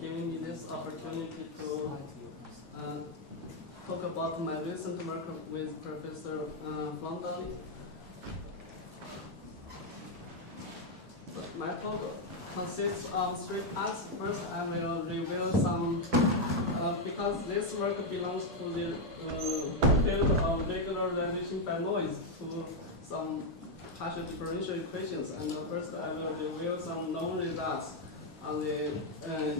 giving me this opportunity to talk about my recent work with Professor Flandoli. My talk consists of 3 parts. First, I will reveal some, because this work belongs to the field of regularization by noise to some partial differential equations. And first, I will reveal some known results on the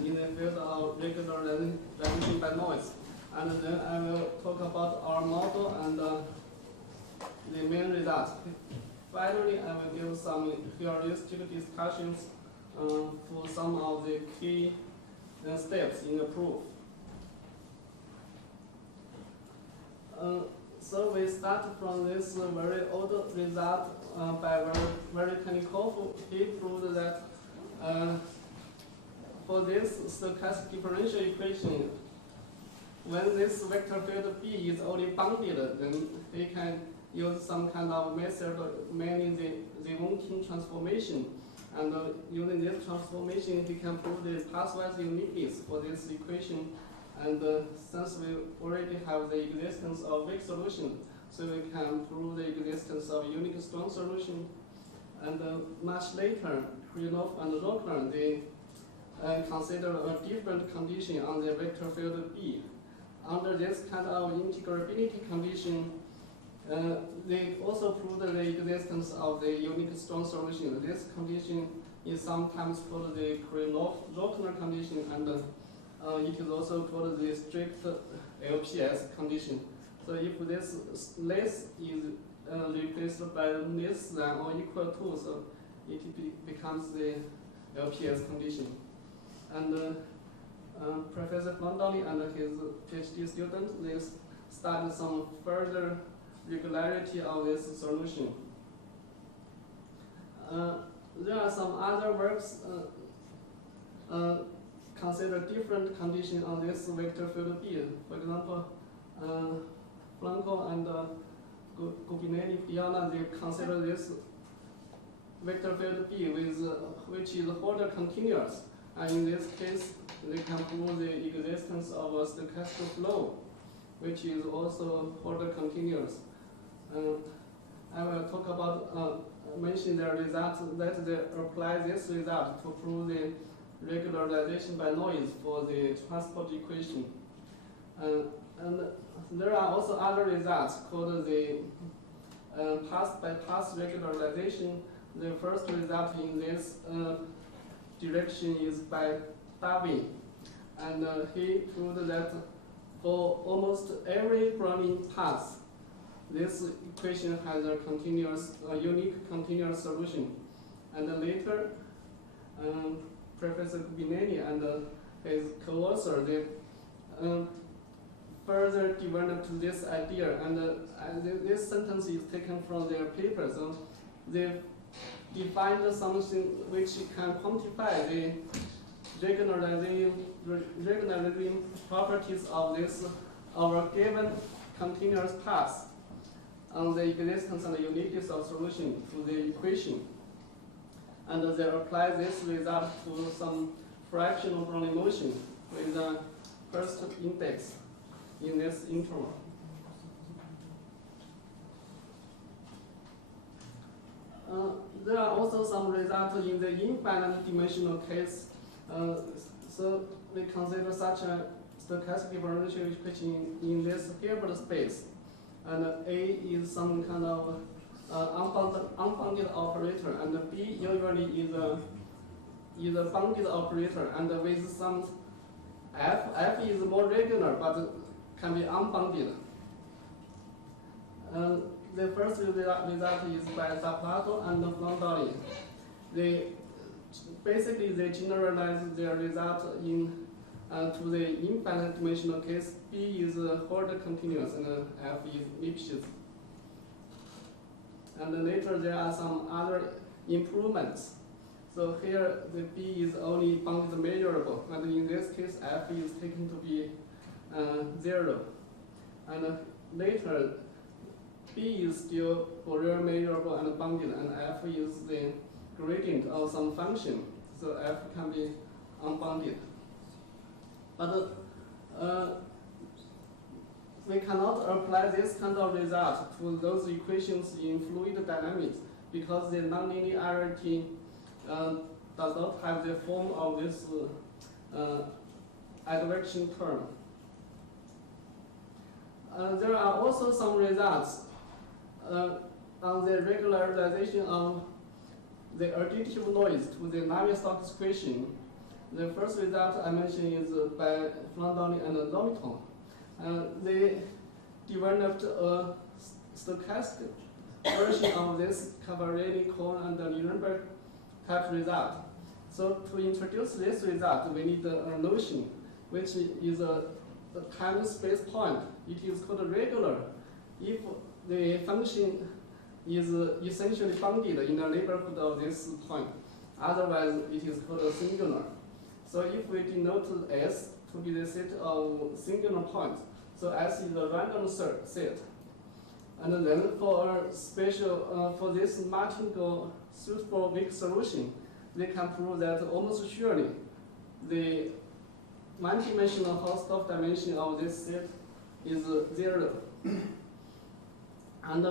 in the field of regularization by noise. And then I will talk about our model and the main results. Finally, I will give some heuristic discussions for some of the key steps in the proof. So we start from this very old result by Vertnikov. He proved that for this stochastic differential equation, when this vector field B is only bounded, then he can use some kind of method, mainly the Galerkin transformation. And using this transformation, he can prove the pathwise uniqueness for this equation. And since we already have the existence of weak solution, so we can prove the existence of unique strong solution. And much later, Krinov and Rockler, they consider a different condition on the vector field B. Under this kind of integrability condition, they also proved the existence of the unique strong solution. This condition is sometimes called the Krinov-Rockler condition, and it is also called the strict LPS condition. So if this less is replaced by less than or equal to, so it becomes the LPS condition. And Professor Flandoli and his PhD student, they started some further regularity of this solution. There are some other works consider different conditions on this vector field B. For example, Franco and Gubinelli, Fiona, they consider this vector field B which is order continuous. And in this case, they can prove the existence of a stochastic flow, which is also order continuous. I will talk about, mention the results that they apply this result to prove the regularization by noise for the transport equation. And there are also other results called the path-by-path regularization. The first result in this direction is by Darwin. And he proved that for almost every Brownian path, this equation has a continuous, unique continuous solution. And later, Professor Gubinelli and his co-author, they further developed this idea. And this sentence is taken from their paper. So they defined something which can quantify the regularizing properties of this our given continuous path on the existence and uniqueness of solution to the equation. And they apply this result to some fractional Brownian motion with the first index in this interval. There are also some results in the infinite dimensional case. So we consider such a stochastic differential equation in this Hilbert space. And A is some kind of unbounded operator, and B usually is a bounded operator, and with some F is more regular but can be unbounded. The first result is by Zapato and Flandoli. Basically they generalize their result in to the infinite dimensional case. B is order continuous and F is Lipschitz. And later there are some other improvements. So here the B is only bounded measurable, but in this case F is taken to be 0. And later B is still Fourier measurable and bounded, and F is the gradient of some function, so F can be unbounded. But we cannot apply this kind of result to those equations in fluid dynamics because the nonlinearity does not have the form of this advection term. There are also some results on the regularization of the additive noise to the Navier-Stokes equation. The first result I mentioned is by Flandoli and Navier. They developed a stochastic version of this Cavallini, Kohn, and Nuremberg type result. So to introduce this result, we need a notion which is a time-space point. It is called regular if the function is essentially bounded in the neighborhood of this point. Otherwise, it is called a singular. So if we denote S to be the set of singular points, so S is a random set. And then for a special, for this martingale suitable weak solution, we can prove that almost surely the one-dimensional Hausdorff dimension of this set is 0. And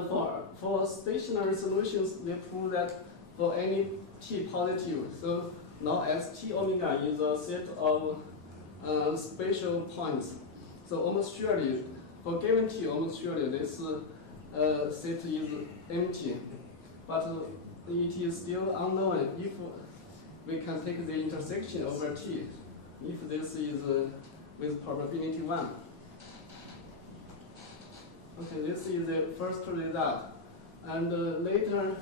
for stationary solutions, we prove that for any t positive, so now as t omega is a set of spatial points. So almost surely, for given t, almost surely this set is empty. But it is still unknown if we can take the intersection over t, if this is with probability 1. Okay, this is the first result. And later,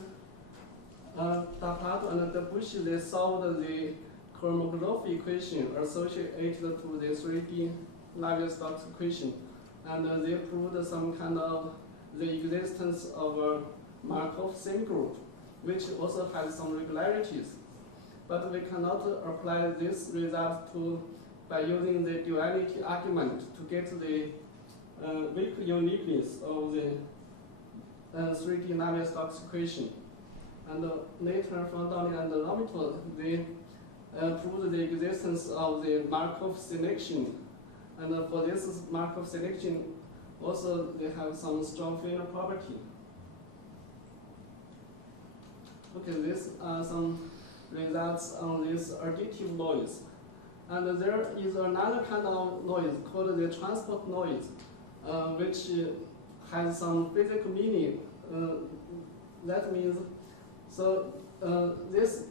Dapato and Debussy, they solved the chromography equation associated to the 3D Navier-Stokes equation. And they proved some kind of the existence of a Markov semigroup, which also has some regularities. But we cannot apply this result by using the duality argument to get the weak uniqueness of the 3D Navier-Stokes equation. And later, Flandoli and Navier, they proved the existence of the Markov selection. And for this Markov selection, also they have some strong Feynman property. Okay, these are some results on this additive noise. And there is another kind of noise called the transport noise, which has some physical meaning. That means, so this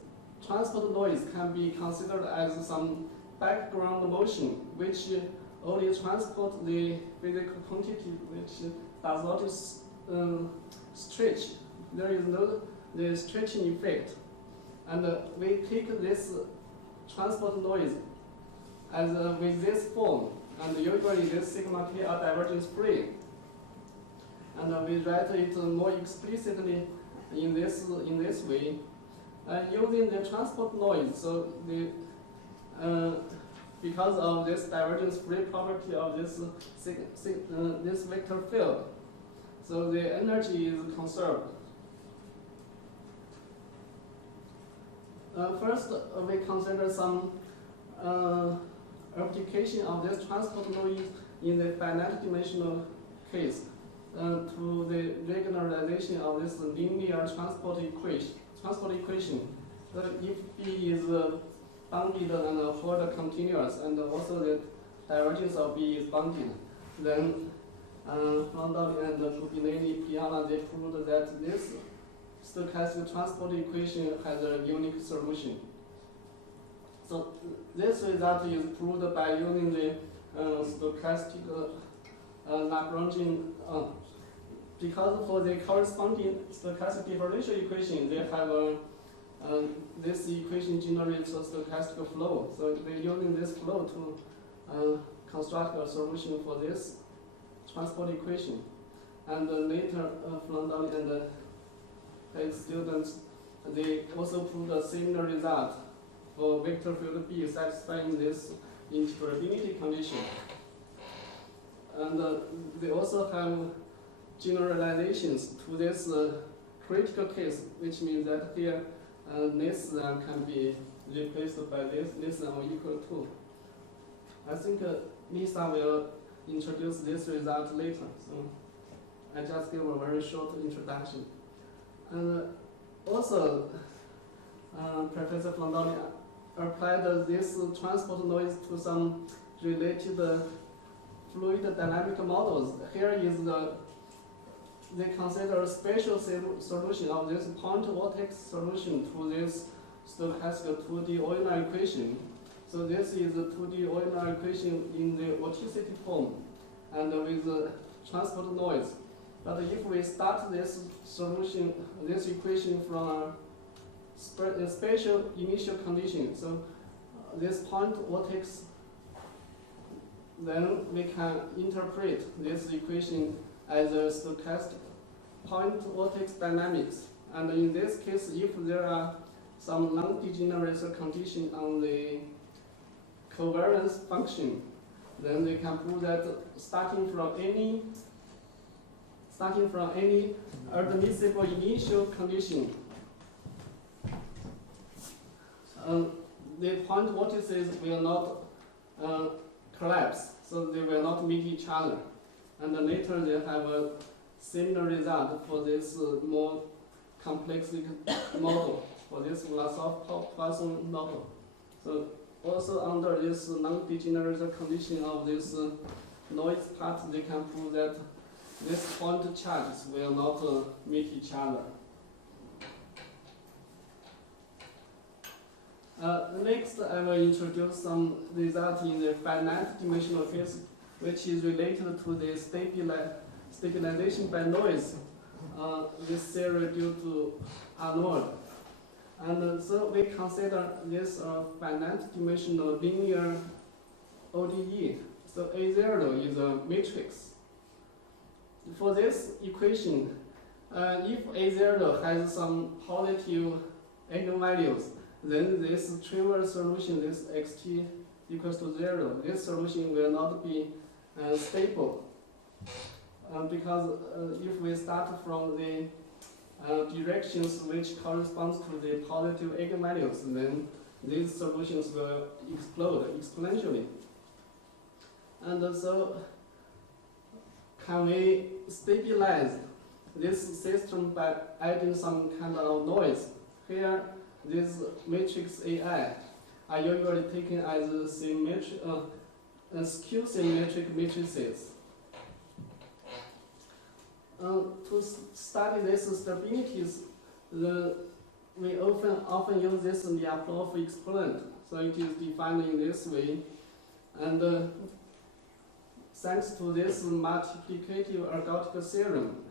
transport noise can be considered as some background motion, which only transport the physical quantity, which does not stretch. There is no the stretching effect. And we take this transport noise as with this form, and usually this sigma k are divergence free. And we write it more explicitly in this way, using the transport noise. So the because of this divergence free property of this this vector field, so the energy is conserved. First, we consider some application of this transport noise in the finite dimensional case to the regularization of this linear transport equation. So if B is bounded and hold continuous, and also the divergence of B is bounded, then Flandoli and Rubinelli, Piana, they proved that this stochastic transport equation has a unique solution. So this result is proved by using the stochastic Lagrangian, because for the corresponding stochastic differential equation, they have this equation generates a stochastic flow. So they're using this flow to construct a solution for this transport equation. And later, Flandoli and his students, they also proved a similar result for vector field B satisfying this integrability condition. And they also have generalizations to this critical case, which means that here less than can be replaced by this less than or equal to. I think Lisa will introduce this result later, so I just give a very short introduction. And also, Professor Flandoli applied this transport noise to some related fluid dynamic models. Here is they consider a spatial solution of this point vortex solution to this stochastic 2D Euler equation. So this is a 2D Euler equation in the vorticity form and with transport noise. But if we start this solution, this equation from a spatial initial condition, so this point vortex, then we can interpret this equation as a stochastic point vortex dynamics. And in this case, if there are some non-degenerate condition on the covariance function, then we can prove that starting from any admissible initial condition, the point vortices will not collapse, so they will not meet each other. And later they have a similar result for this more complex model, for this Hausdorff model. So also under this non-degenerate condition of this noise part, they can prove that these point charges will not meet each other. Next, I will introduce some result in the finite dimensional case, which is related to the stabilization by noise, this theory due to Arnold. And so we consider this finite dimensional linear ODE. So A0 is a matrix. For this equation, if A0 has some positive eigenvalues, then this trivial solution, this xt equals to 0, this solution will not be stable. Because if we start from the directions which corresponds to the positive eigenvalues, then these solutions will explode exponentially. And so, can we stabilize this system by adding some kind of noise? Here, this matrix AI are usually taken as symmetric, skew-symmetric matrices. To study these stabilities, we often use this Navier-Stokes exponent. So it is defined in this way, and thanks to this multiplicative ergodic theorem,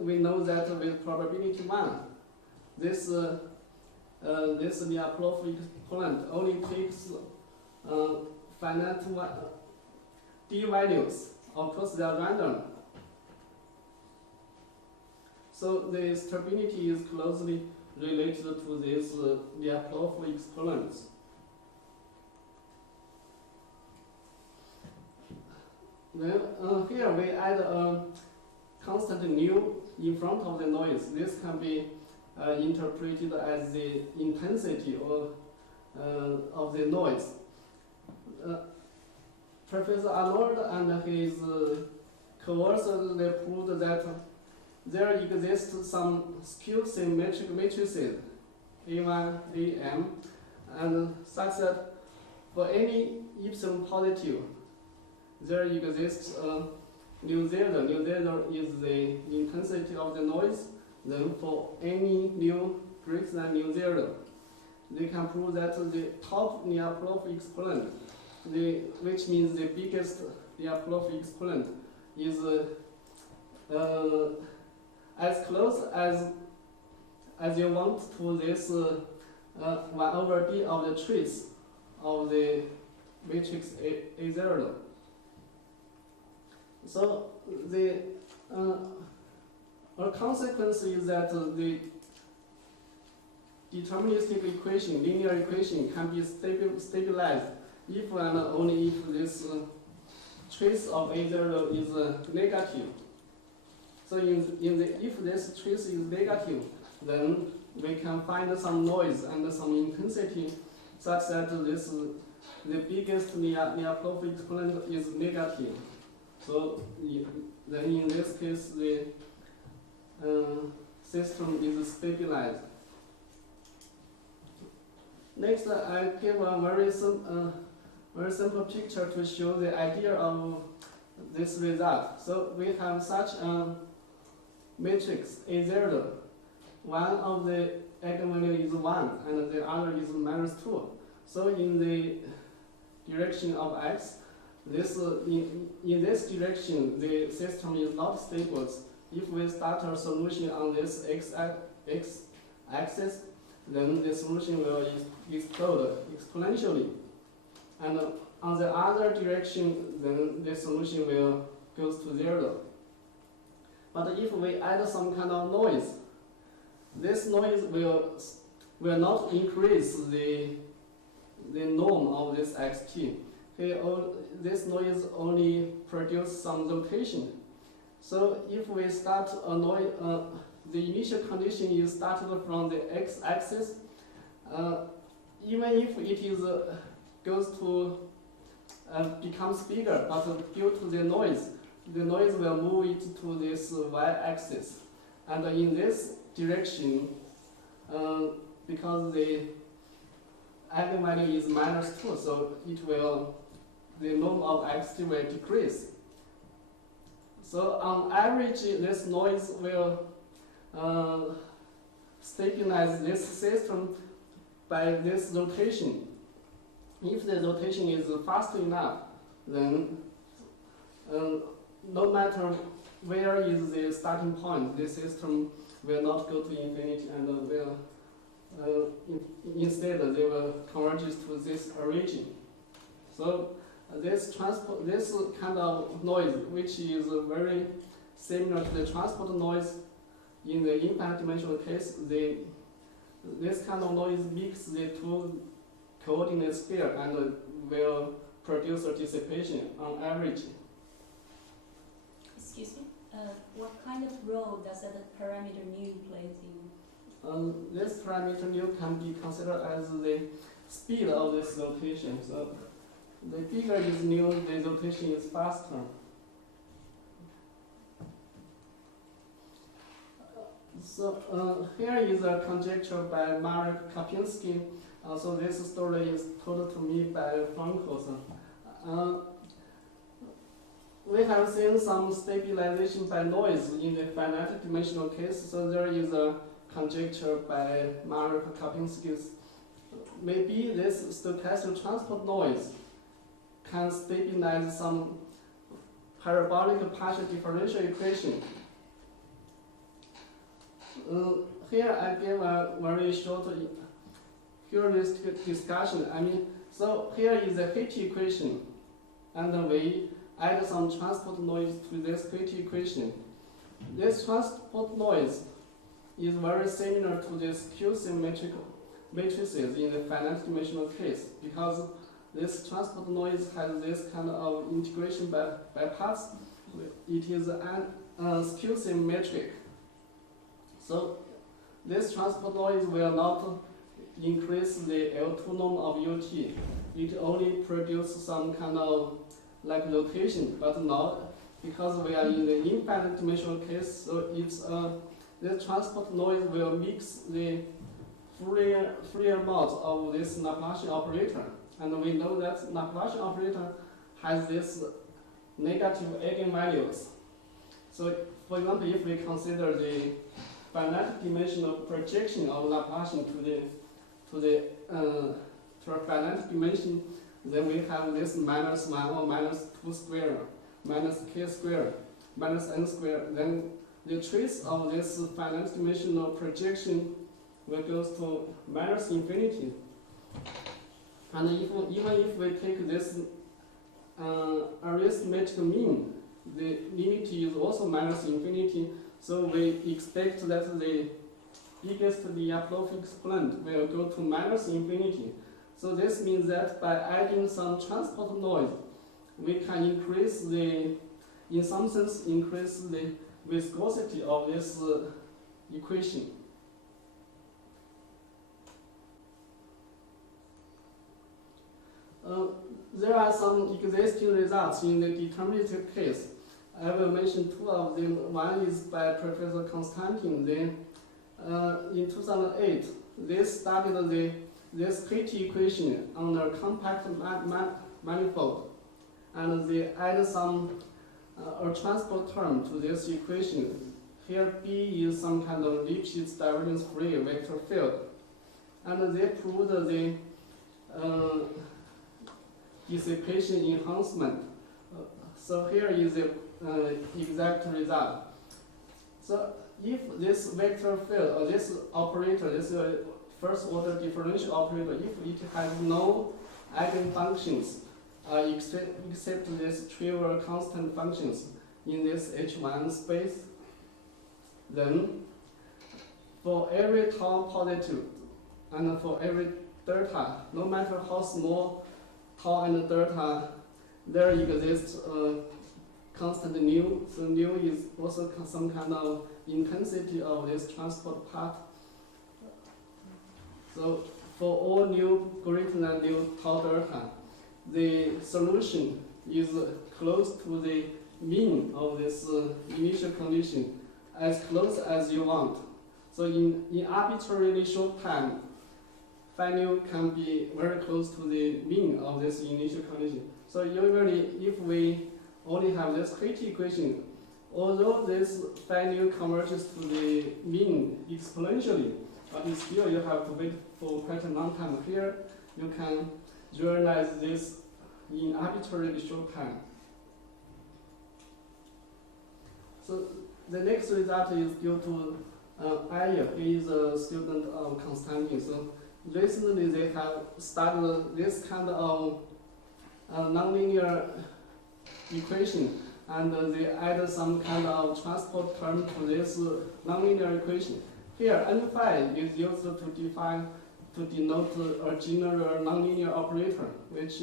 we know that with probability 1, this Navier-Stokes exponent only takes finite d values. Of course, they are random. So the stability is closely related to this Navier-Stokes exponents. Then here we add a constant nu in front of the noise. This can be interpreted as the intensity of the noise. Professor Arnold and his co-authors, they proved that there exists some skew-symmetric matrices, A1, AM, and such that for any epsilon positive, there exists a nu zero. Nu zero is the intensity of the noise. Then for any nu greater than nu zero, they can prove that the top Navier-Stokes exponent, which means the biggest Navier-Stokes exponent, is as close as you want to this 1 over d of the trace of the matrix A0. So the consequence is that the deterministic equation, linear equation, can be stabilized if and only if this trace of A0 is negative. So if this trace is negative, then we can find some noise and some intensity such that this the biggest near perfect exponent is negative. So then in this case, the system is stabilized. Next, I give a very simple picture to show the idea of this result. So we have such a matrix A0. One of the eigenvalue is 1 and the other is -2. So in the direction of x, in this direction the system is not stable. If we start a solution on this x axis, then the solution will explode exponentially. And on the other direction, then the solution will goes to 0. But if we add some kind of noise, this noise will not increase the norm of this xt. This noise only produces some rotation. So if we start a noise, the initial condition is started from the x-axis. Even if it is goes to becomes bigger, but due to the noise will move it to this y-axis. And in this direction, because the eigenvalue is -2, so the norm of xt will decrease. So on average, this noise will stabilize this system by this rotation. If the rotation is fast enough, then no matter where is the starting point, the system will not go to infinity and will instead they will converge to this origin. So this kind of noise, which is very similar to the transport noise in the infinite dimensional case, this kind of noise mix the two coordinate sphere and will produce a dissipation on average. Excuse me? What kind of role does that parameter nu plays in? This parameter nu can be considered as the speed of this rotation. So the bigger is nu, the rotation is faster. So here is a conjecture by Marek Kapinski. So this story is told to me by Franco. We have seen some stabilization by noise in the finite dimensional case. So there is a conjecture by Marek Kapinski. Maybe this stochastic transport noise can stabilize some parabolic partial differential equation. Here I give a very short heuristic discussion. So here is a Hit equation, and we add some transport noise to this Hit equation. This transport noise is very similar to this Q-symmetric matrices in the finite dimensional case, because this transport noise has this kind of integration by parts. It is Q-symmetric. So this transport noise will not increase the L2 norm of UT. It only produces some kind of like rotation, but not because we are in the infinite dimensional case. So it's this transport noise will mix the Fourier modes of this Laplacian operator, and we know that Laplacian operator has this negative eigenvalues. So, for example, if we consider the finite dimensional projection of Laplacian to a finite dimension, then we have this -1 or -2 square, -k square, -n square. Then the trace of this finite dimensional projection will go to -infinity. And even if we take this arithmetic mean, the limit is also -infinity. So we expect that the biggest Navier-Stokes exponent will go to -infinity. So this means that by adding some transport noise, we can increase in some sense, increase the viscosity of this equation. There are some existing results in the deterministic case. I will mention two of them. One is by Professor Constantin. Then, in 2008, they studied this KT equation on a compact manifold, and they added a transport term to this equation. Here, B is some kind of Lipschitz divergence-free vector field, and they proved the dissipation enhancement. So here is the exact result. So if this vector field or this operator, this first order differential operator, if it has no eigenfunctions except these trivial constant functions in this H1 space, then for every tau positive and for every delta, no matter how small tau and delta, there exists a constant nu. So nu is also some kind of intensity of this transport path. So for all nu greater than nu tau delta, the solution is close to the mean of this initial condition, as close as you want. So in arbitrarily short time, phi nu can be very close to the mean of this initial condition. So usually, if we only have this KT equation, although this phi nu converges to the mean exponentially, but still you have to wait for quite a long time. Here, you can generalize this in arbitrarily short time. So the next result is due to Ayer. He is a student of Constantin. So recently they have studied this kind of nonlinear equation, and they added some kind of transport term to this nonlinear equation. Here, n phi is used to denote a general nonlinear operator, which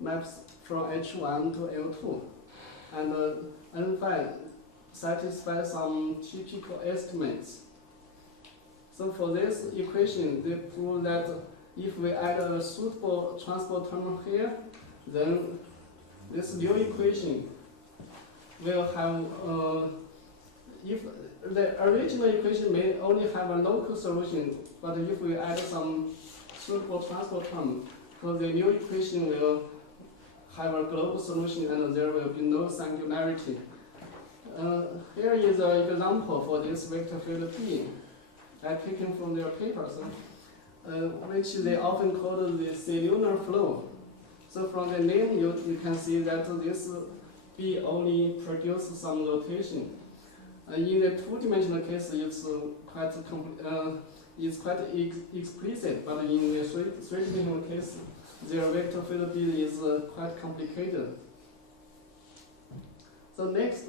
maps from H1 to L2, and n phi satisfies some typical estimates. So for this equation, they prove that if we add a suitable transport term here, then this new equation will have, if the original equation may only have a local solution, but if we add some suitable transport term, so the new equation will have a global solution and there will be no singularity. Here is an example for this vector field P, taken from their papers, which they often call the cellular flow. So from the name, you can see that this B only produces some rotation. In the two-dimensional case, it's quite explicit, but in the three-dimensional case, their vector field B is quite complicated. So next,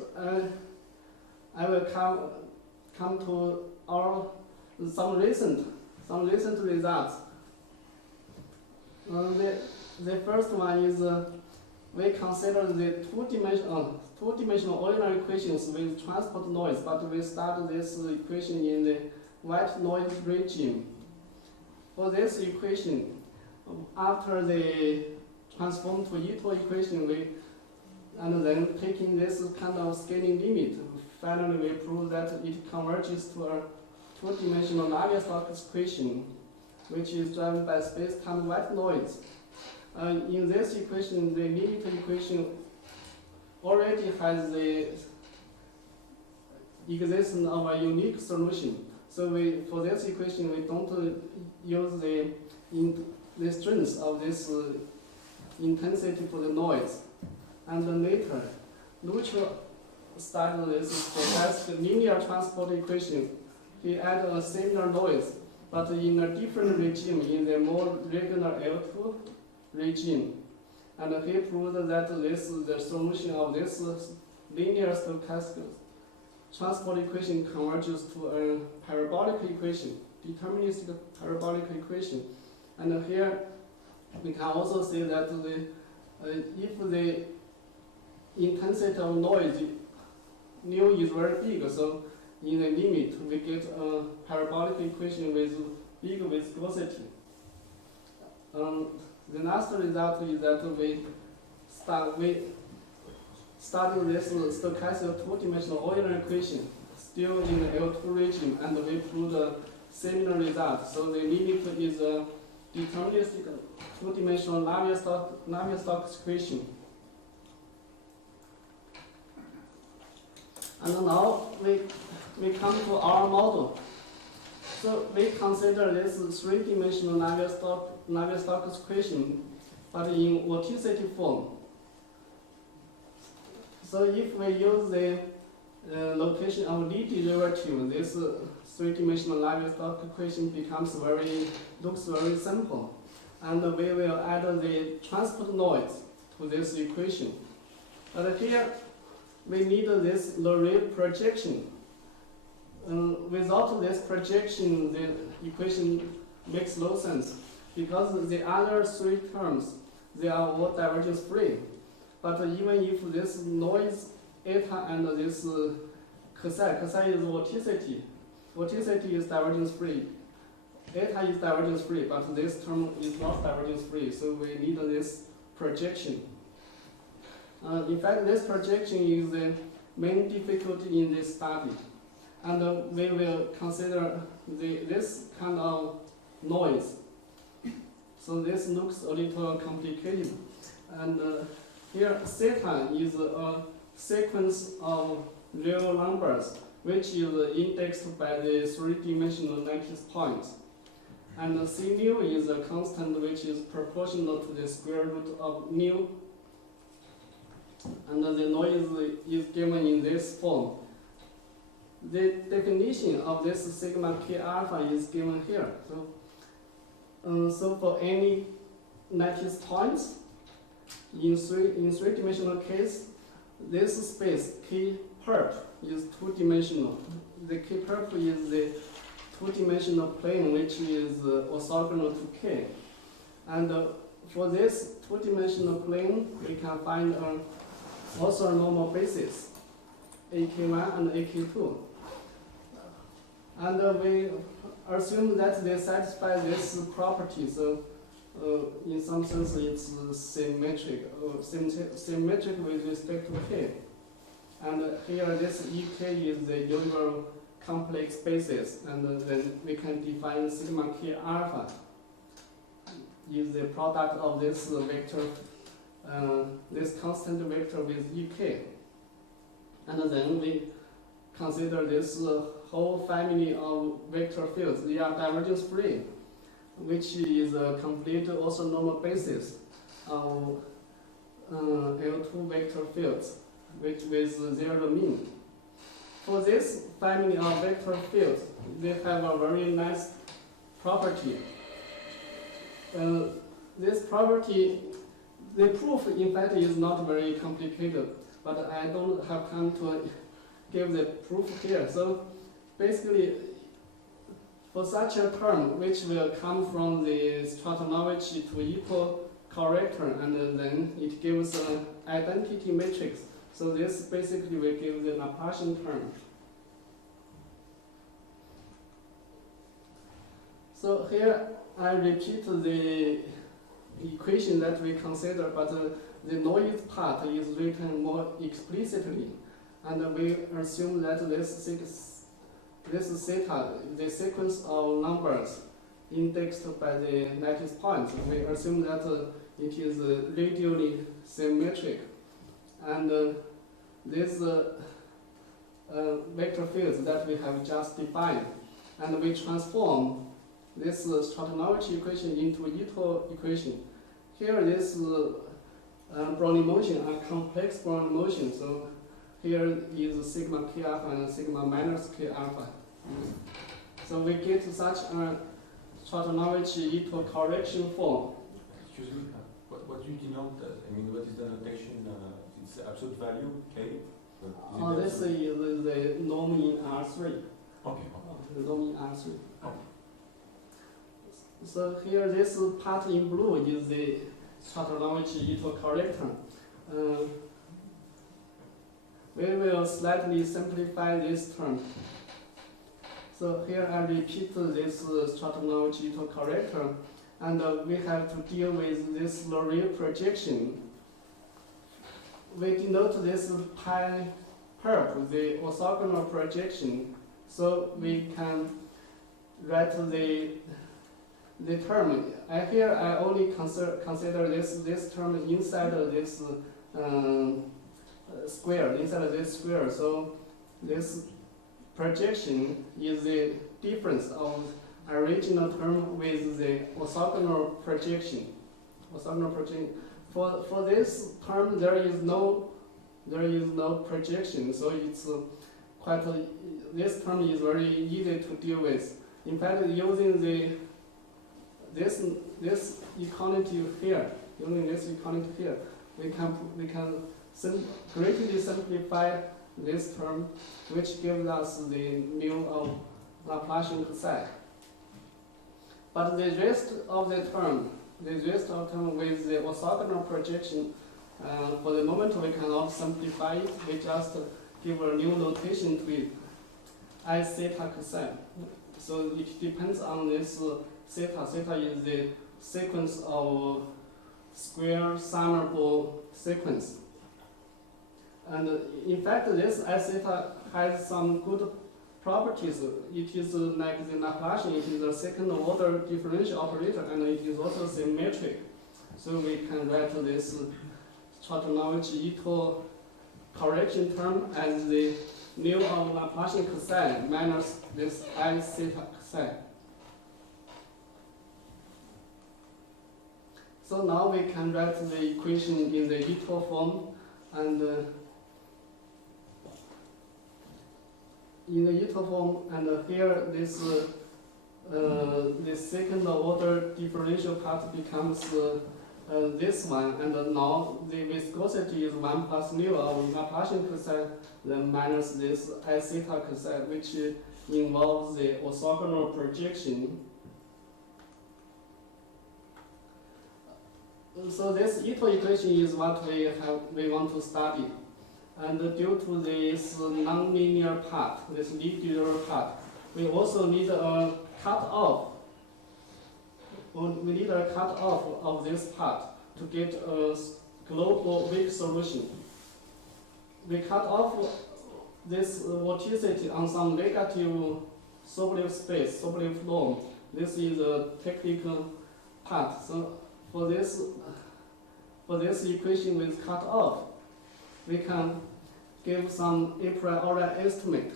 I will come to some recent results. The first one is we consider the two-dimensional ordinary equations with transport noise, but we start this equation in the white noise regime. For this equation, after the transform to Ito equation, and then taking this kind of scaling limit, finally we prove that it converges to a two-dimensional Navier-Stokes equation, which is driven by space-time white noise. In this equation, the limit equation already has the existence of a unique solution. So for this equation, we don't use the strength of this intensity for the noise. And then later, Luo studied this stochastic linear transport equation. He added a similar noise, but in a different regime, in the more regular L2 regime. And he proved that the solution of this linear stochastic transport equation converges to a parabolic equation, deterministic parabolic equation. And here we can also say that if the intensity of noise nu is very big, so in the limit we get a parabolic equation with big viscosity. The last result is that we study this stochastic two-dimensional Euler equation still in the L2 regime, and we proved a similar result. So the limit is a deterministic two-dimensional Navier-Stokes equation. And now we come to our model. So we consider this three-dimensional Navier-Stokes equation, but in vorticity form. So if we use the location of Lie derivative, this three-dimensional Navier-Stokes equation looks very simple. And we will add the transport noise to this equation. But here we need this Laurent projection. Without this projection, the equation makes no sense, because the other three terms, they are all divergence free. But even if this noise eta and this cosine is vorticity is divergence free. Eta is divergence free, but this term is not divergence free, so we need this projection. In fact, this projection is the main difficulty in this study. And we will consider this kind of noise. So this looks a little complicated. And here theta is a sequence of real numbers, which is indexed by the three-dimensional lattice points. And C mu is a constant which is proportional to the square root of mu. And the noise is given in this form. The definition of this sigma k alpha is given here. So for any lattice points, in three-dimensional case, this space k perp is two-dimensional. The k perp is the two-dimensional plane which is orthogonal to k. And for this two-dimensional plane, we can find an orthonormal basis, ak1 and ak2. And we assume that they satisfy this property. So in some sense, it's symmetric with respect to k. And here, this ek is the usual complex basis, and then we can define sigma k alpha is the product of this vector, this constant vector with ek. And then we consider this whole family of vector fields. They are divergence free, which is a complete orthonormal basis of L2 vector fields, which with zero mean. For this family of vector fields, they have a very nice property. This property, the proof in fact is not very complicated, but I don't have time to give the proof here. So basically, for such a term which will come from the Stratonovich to equal corrector, and then it gives an identity matrix. So this basically will give the Laplacian term. So here I repeat the equation that we consider, but the noise part is written more explicitly. And we assume that this theta, the sequence of numbers indexed by the lattice points, we assume that it is radially symmetric. And these vector fields that we have just defined, and we transform this Stratonovich equation into Ito equation. Here, this Brownian motion are complex Brownian motion. So here is sigma k alpha and sigma minus k alpha. So we get such a Stratonovich Ito correction form. Excuse me, what do you denote that? I mean, what is the notation? It's absolute value, k? This is the norm in R3. Okay. The norm in R3. Okay. So here, this part in blue is the Stratonovich Ito corrector. We will slightly simplify this term. So here I repeat this Stratonovich Ito corrector, and we have to deal with this Laurier projection. We denote this pi perp, the orthogonal projection, so we can write the term. Here I only consider this term inside of this square, inside of this square. So this projection is the difference of original term with the orthogonal projection. For this term there is no projection, so it's this term is very easy to deal with. In fact, using this equality here, we can greatly simplify this term, which gives us the mu of Laplacian psi. But the rest of the term with the orthogonal projection, for the moment we cannot simplify it. We just give a new notation to it, I theta psi. So it depends on this theta. Theta is the sequence of square summable sequence. And in fact, this I theta has some good properties. It is like the Laplacian, it is a second order differential operator, and it is also symmetric. So we can write this Chortyanovich-Ito correction term as the mu of Laplacian psi minus this I theta psi. So now we can write the equation in the Ito form, and in the Ito form, and here this second order differential part becomes this one, and now the viscosity is 1 plus mu of Laplacian psi, then minus this I theta psi, which involves the orthogonal projection. So this Ito equation is what we want to study. And due to this nonlinear part, this regular part, we also need a cutoff. We need a cutoff of this part to get a global weak solution. We cut off this vorticity on some negative Sobolev space, Sobolev norm. This is a technical part. So for this equation with cutoff, we can give some a priori estimate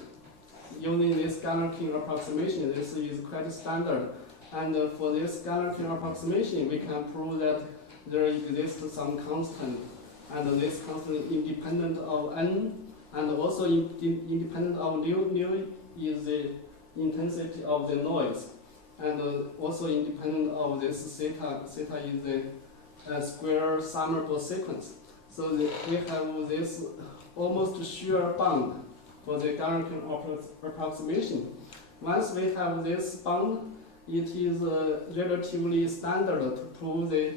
using this Galerkin approximation. This is quite standard. And for this Galerkin approximation, we can prove that there exists some constant, and this constant independent of n, and also independent of nu is the intensity of the noise, and also independent of this theta. Theta is the square summable sequence. So we have this almost sure bound for the Galerkin approximation. Once we have this bound, it is relatively standard to prove the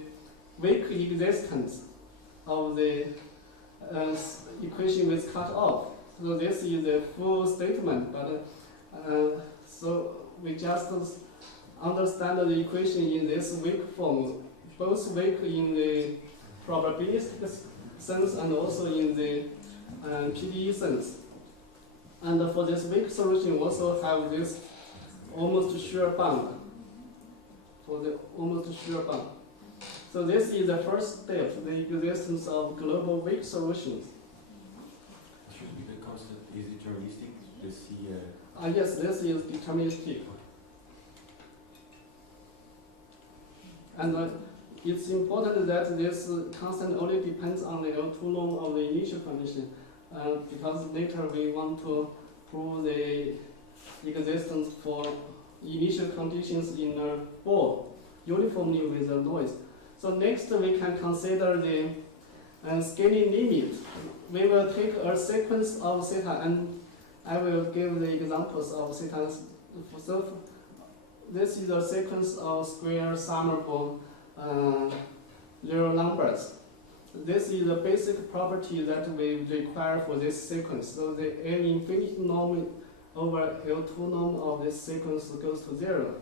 weak existence of the equation with cutoff. So this is a full statement, but so we just understand the equation in this weak form, both weak in the probabilistic sense and also in the PDE sense. And for this weak solution, we also have this almost sure bound. For the almost sure bound. So this is the first step, the existence of global weak solutions. Should be the constant is deterministic. The C. Yes, this is deterministic. And it's important that this constant only depends on the L2 norm of the initial condition, because later we want to prove the existence for initial conditions in a ball uniformly with the noise. So next we can consider the scaling limit. We will take a sequence of theta, and I will give the examples of theta. So this is a sequence of square summable real numbers. This is the basic property that we require for this sequence. So the L infinity norm over L2 norm of this sequence goes to 0.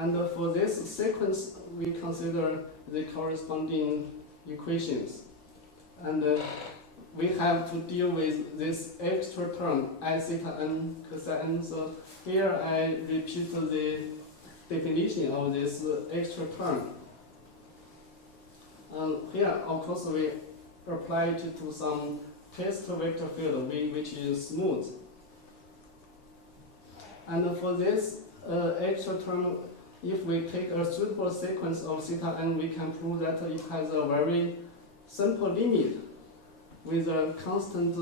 And for this sequence, we consider the corresponding equations. And we have to deal with this extra term, I theta n cosine n. So here I repeat the definition of this extra term. Here, of course, we apply it to some test vector field which is smooth. And for this extra term, if we take a suitable sequence of theta n, we can prove that it has a very simple limit with a constant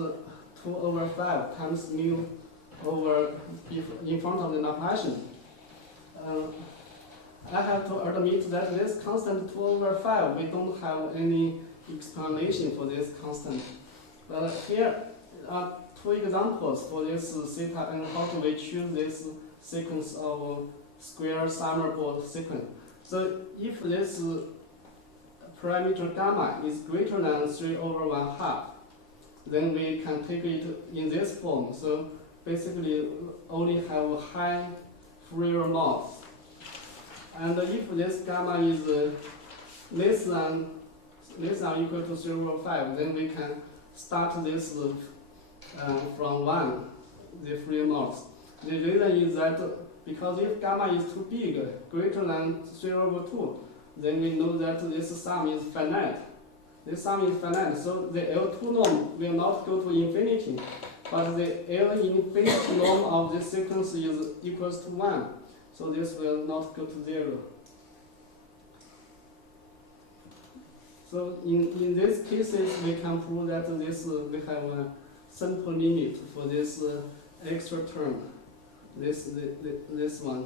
2/5 times mu over in front of the notation. I have to admit that this constant 2/5, we don't have any explanation for this constant. But here are two examples for this theta and how do we choose this sequence of square summable sequence. So if this parameter gamma is greater than 3/1/2, then we can take it in this form. So basically only have high Fourier modes. And if this gamma is less than equal to 0/5, then we can start this from 1, the Fourier modes. The reason is that because if gamma is too big, greater than 0/2, then we know that this sum is finite. This sum is finite, so the L2 norm will not go to infinity, but the L infinity norm of this sequence is equals to 1, so this will not go to 0. So in these cases, we can prove that this we have a simple limit for this extra term, this one.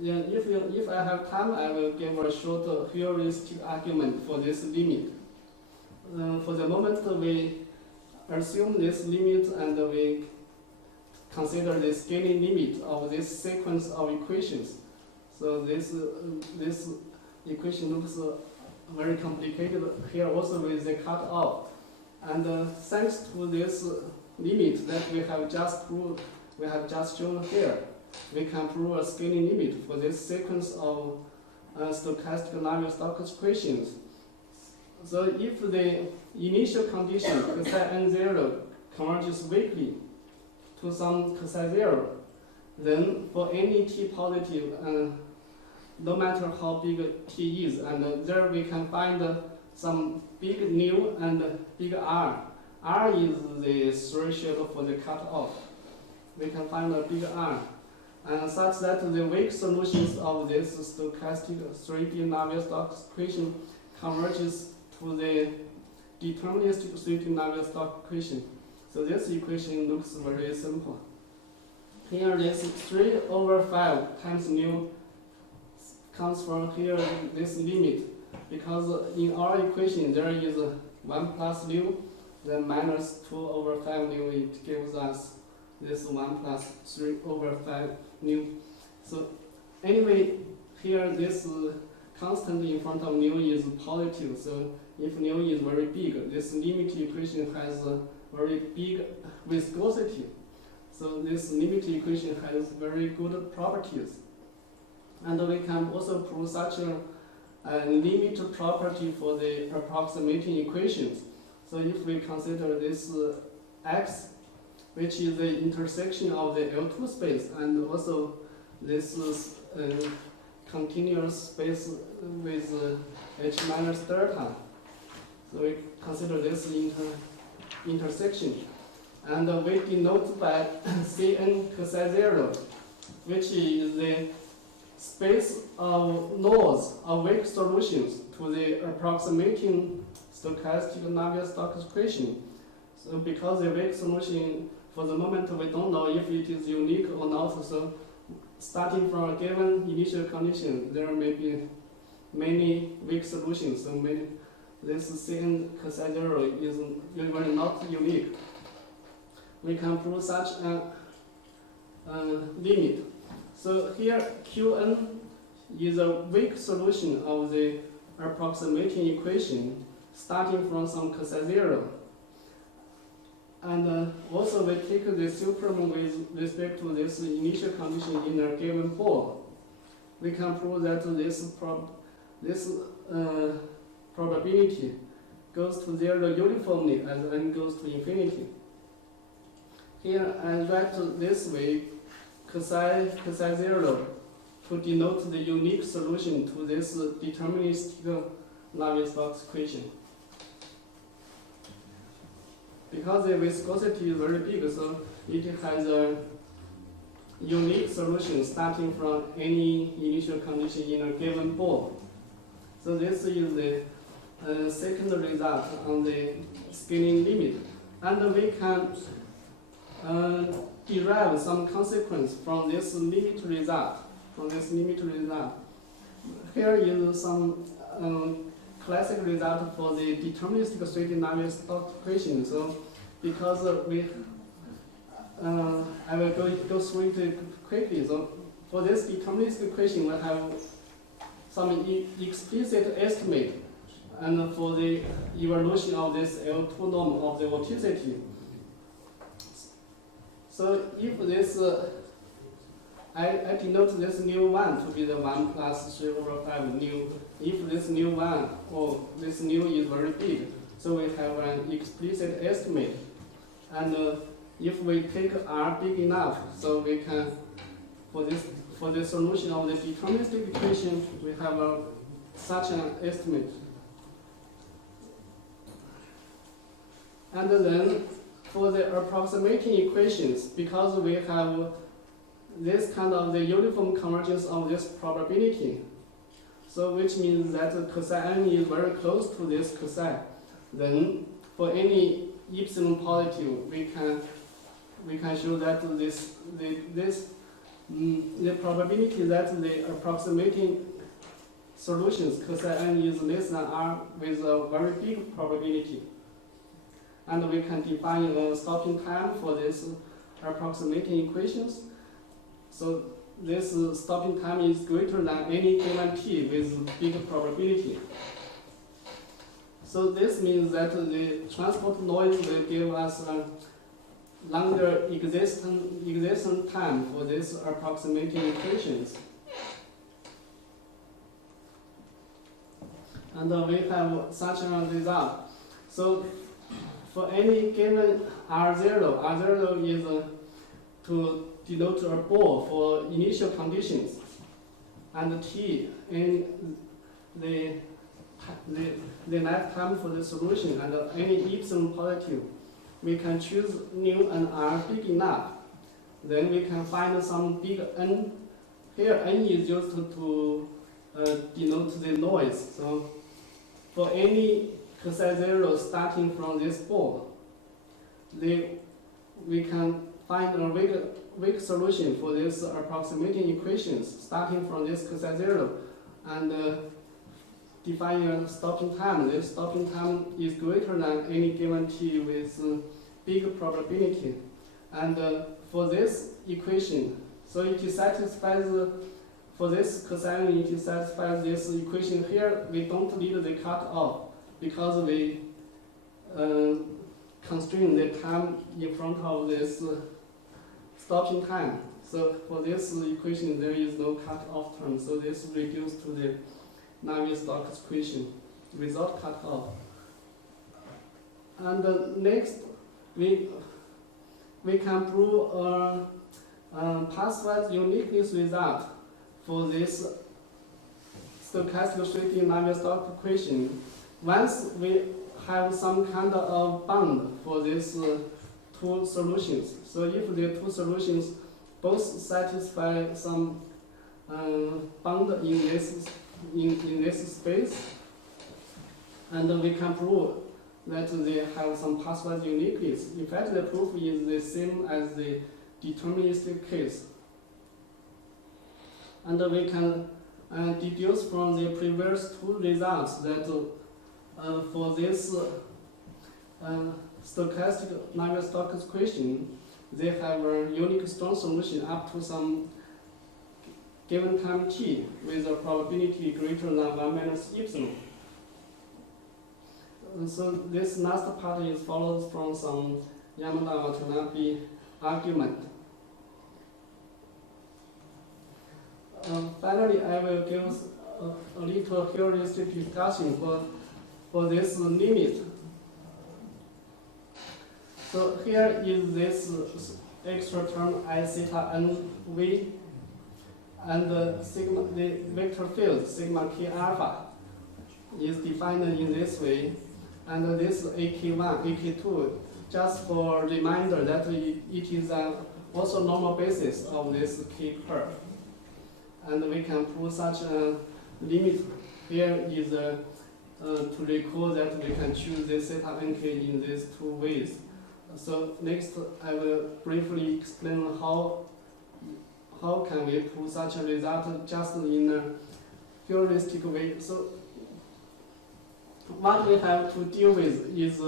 Yeah, if I have time, I will give a short heuristic argument for this limit. For the moment, we assume this limit and we consider the scaling limit of this sequence of equations. So this equation looks very complicated here also with the cutoff. And thanks to this limit that we have just proved, we have just shown here, we can prove a scaling limit for this sequence of stochastic Navier-Stokes equations. So if the initial condition cosine n0 converges weakly to some cosine 0, then for any t positive, no matter how big t is, and there we can find some big nu and big r. R is the threshold for the cutoff. We can find a big R. And such that the weak solutions of this stochastic 3D Navier-Stokes equation converges to the deterministic 3D Navier-Stokes equation. So this equation looks very simple. Here this 3/5 times nu comes from here this limit, because in our equation there is 1 plus nu, then minus 2/5 nu, it gives us this 1 plus 3/5 nu. So anyway, here this constant in front of nu is positive, so if nu is very big, this limit equation has a very big viscosity. So this limit equation has very good properties. And we can also prove such a limit property for the approximating equations. So if we consider this x, which is the intersection of the L2 space and also this continuous space with h minus delta. So we consider this intersection. And we denote by Cn cosine 0, which is the space of nodes of weak solutions to the approximating stochastic Navier-Stokes equation. So because the weak solution, for the moment we don't know if it is unique or not, so starting from a given initial condition, there may be many weak solutions. So this Cn cosine 0 is usually not unique. We can prove such a limit. So here Qn is a weak solution of the approximating equation starting from some cosine 0. And also we take the supremum with respect to this initial condition in a given ball. we can prove that this probability goes to zero uniformly as n goes to infinity. Here I write this way, psi 0 to denote the unique solution to this deterministic Navier-Stokes equation. Because the viscosity is very big, so it has a unique solution starting from any initial condition in a given ball. So this is the second result on the scaling limit. And we can derive some consequence from this limit result. Here is some classic result for the deterministic straight Navier-Stokes equation. So because I will go through it quickly. So for this deterministic equation, we have some explicit estimate, and for the evolution of this L2 norm of the vorticity. So if this, I denote this nu 1 to be the 1 plus 3 over 5 nu. If this nu 1 or this nu is very big, so we have an explicit estimate. And if we take R big enough, so we can, for the solution of the deterministic equation, we have such an estimate. And then for the approximating equations, because we have this kind of the uniform convergence of this probability, so which means that cos n is very close to this cos, then for any epsilon positive, we can show that the probability that the approximating solutions cos n is less than r with a very big probability. And we can define a stopping time for this approximating equations. So this stopping time is greater than any given t with big probability. So this means that the transport noise will give us a longer existence time for these approximating equations. And we have such a result. So for any given R0, R0 is to denote a ball for initial conditions, and T in the lifetime for the solution, and any epsilon positive, we can choose nu and R big enough. Then we can find some big N. Here N is used to denote the noise. So for any cos 0 starting from this ball, we can find a weak solution for this approximating equations starting from this cos 0, and define a stopping time. This stopping time is greater than any given t with big probability. And for this equation, so it satisfies, for this cosine, it satisfies this equation here. We don't need the cutoff because we constrain the time in front of this stopping time. So for this equation, there is no cutoff term. So this reduced to the Navier-Stokes equation without cutoff. And next, we can prove a pathwise uniqueness result for this stochastic straight Navier-Stokes equation. Once we have some kind of bound for these two solutions. So if the two solutions both satisfy some bound in this space, and we can prove that they have some pathwise uniqueness. In fact, the proof is the same as the deterministic case. And we can deduce from the previous two results that for this stochastic Navier-Stokes equation, they have a unique strong solution up to some given time t with a probability greater than 1 minus epsilon. So this last part is followed from some Yamada-Watanabe argument. finally, I will give a little heuristic discussion for this limit. So here is this extra term I theta n v, and the vector field sigma k alpha is defined in this way, and this ak1, ak2, just for reminder that it is an also normal basis of this k curve, and we can put such a limit. Here is to recall that we can choose this theta nk in these two ways. So next, I will briefly explain how can we put such a result just in a heuristic way. So what we have to deal with is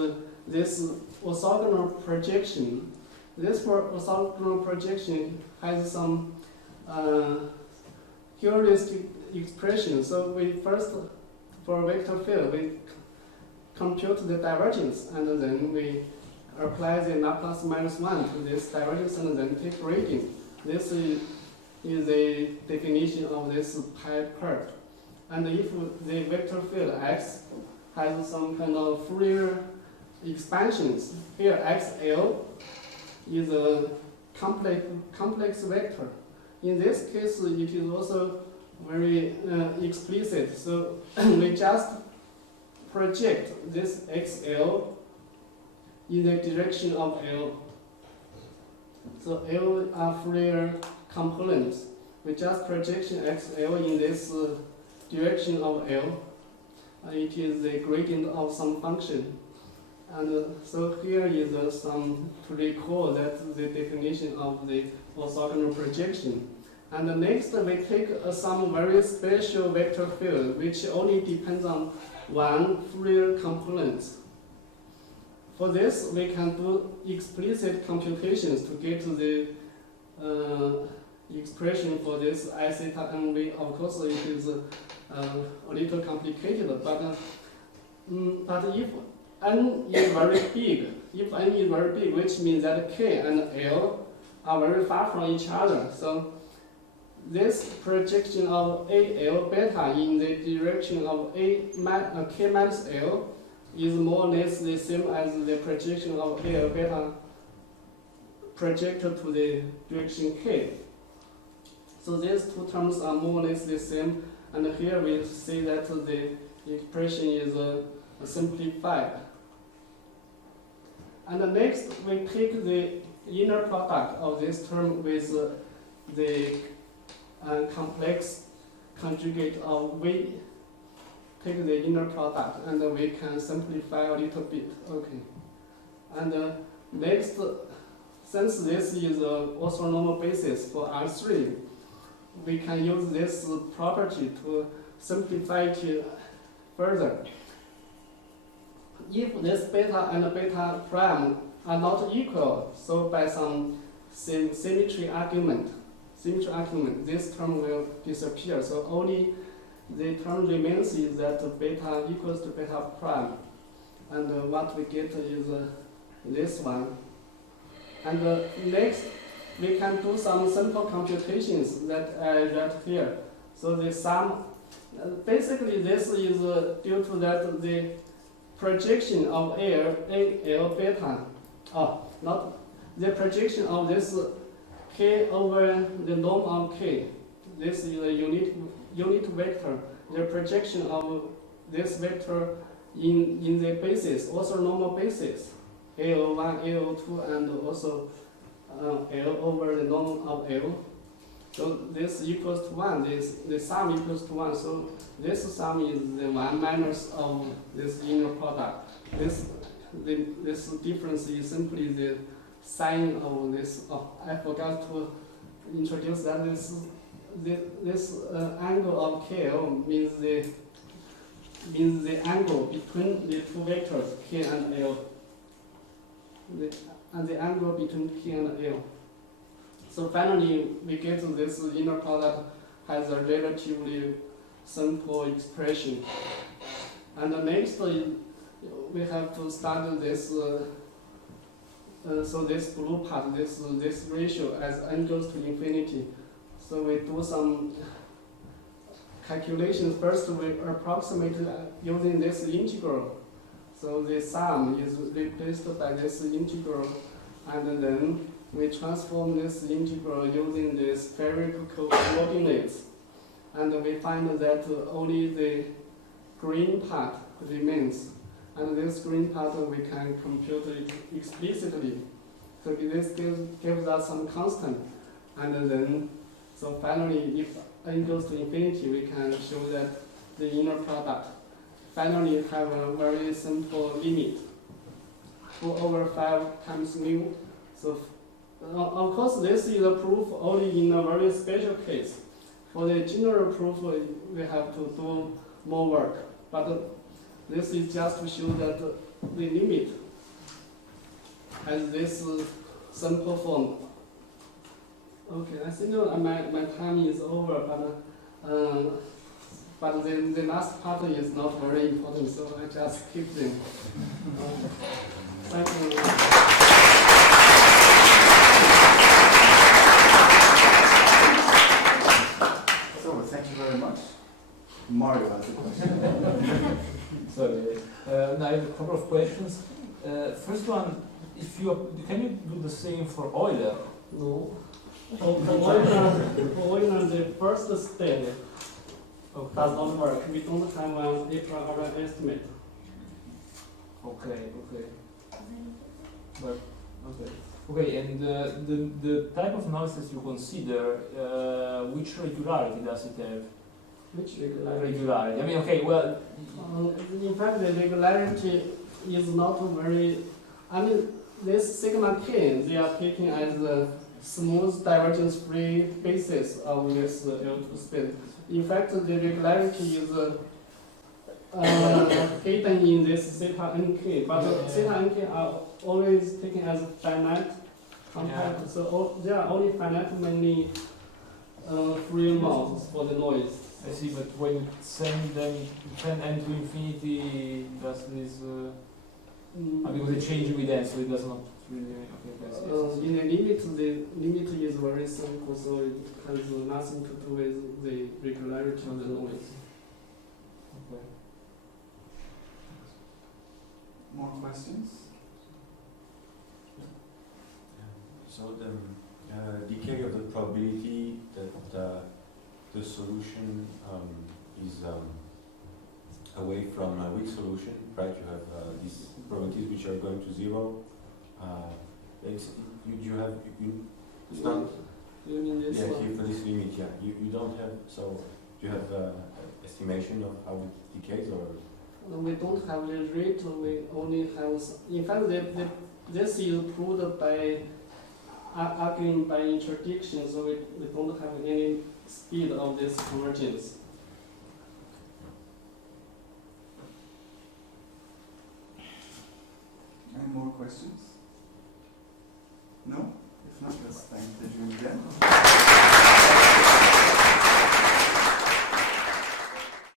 this orthogonal projection. This orthogonal projection has some heuristic expression. So we first, for vector field, we compute the divergence, and then we apply the Laplace minus 1 to this divergence, and then take gradient. This is a definition of this pi curve. And if the vector field x has some kind of Fourier expansions, here xl is a complex vector. In this case, it is also very explicit. So we just project this xl in the direction of L. So L are Fourier components. We just projection xl in this direction of L. It is the gradient of some function. And so here is some to recall that the definition of the orthogonal projection. And next we take some very special vector field which only depends on one Fourier component. For this, we can do explicit computations to get to the expression for this I theta nv. Of course, it is a little complicated, but if n is very big, which means that k and l are very far from each other. So this projection of al beta in the direction of k minus l is more or less the same as the projection of al beta projected to the direction k. So these two terms are more or less the same, and here we see that the expression is simplified. And next we take the inner product of this term with the complex conjugate of v. Take the inner product, and we can simplify a little bit. Okay. And next, since this is an orthonormal basis for R3, we can use this property to simplify it further. If this beta and beta prime are not equal, so by some symmetry argument, this term will disappear. So only the term remains is that beta equals to beta prime, and what we get is this one. And next, we can do some simple computations that I write here. So the sum, basically this is due to that the projection of al beta, not the projection of this k over the norm of k. This is a unit vector. The projection of this vector in the basis, also normal basis, al1, al2, and also L over the norm of L. So this equals to 1, the sum equals to 1. So this sum is the 1 minus of this inner product. This difference is simply the sign of this. Oh, I forgot to introduce that this angle of KL means the angle between the two vectors K and L. And the angle between K and L. So finally, we get to this inner product has a relatively simple expression. And the next, we have to start this. So this blue part, this ratio as n goes to infinity. So we do some calculation, first we approximate using this integral. So the sum is replaced by this integral, and then we transform this integral using the spherical coordinates. And we find that only the green part remains. And this green part we can compute it explicitly. So this gives us some constant. And then, so finally, if n goes to infinity, we can show that the inner product finally have a very simple limit, 2 over 5 times mu. So of course, this is a proof only in a very special case. For the general proof, we have to do more work. But this is just to show that the limit has this simple form. Okay, I think my time is over, but the last part is not very important, so I just keep them. Thank you. So, thank you very much. Mario has a question. Sorry. I have a couple of questions. First one, can you do the same for Euler? No. For Euler, the first step does not work. We don't have an error estimate. Okay. But okay, and the type of analysis you consider, which regularity does it have? Which regularity? Regularity. I mean, okay, well. In fact, the regularity is not very. I mean, this sigma k they are taken as a smooth divergence-free basis of this L2 space. In fact, the regularity is hidden in this theta nk, but theta nk are always taken as finite compared. Yeah. So there are only finite many free modes for the noise. I see, but when you send them n to infinity, does this? Because they change with n, so it does not really. Okay, in the limit is very simple, so it has nothing to do with the regularity of the noise. Okay. More questions? So the decay of the probability that the solution is away from a weak solution, right? You have these probabilities which are going to 0. It's not. Do you mean this Yeah, one? here for this limit, yeah. You don't have, so you have estimation of how it decays, or? We don't have the rate, we only have, in fact, this is proved by arguing by interdiction, so we don't have any speed of this convergence. Any more questions? No? If not, let's thank Dejun again.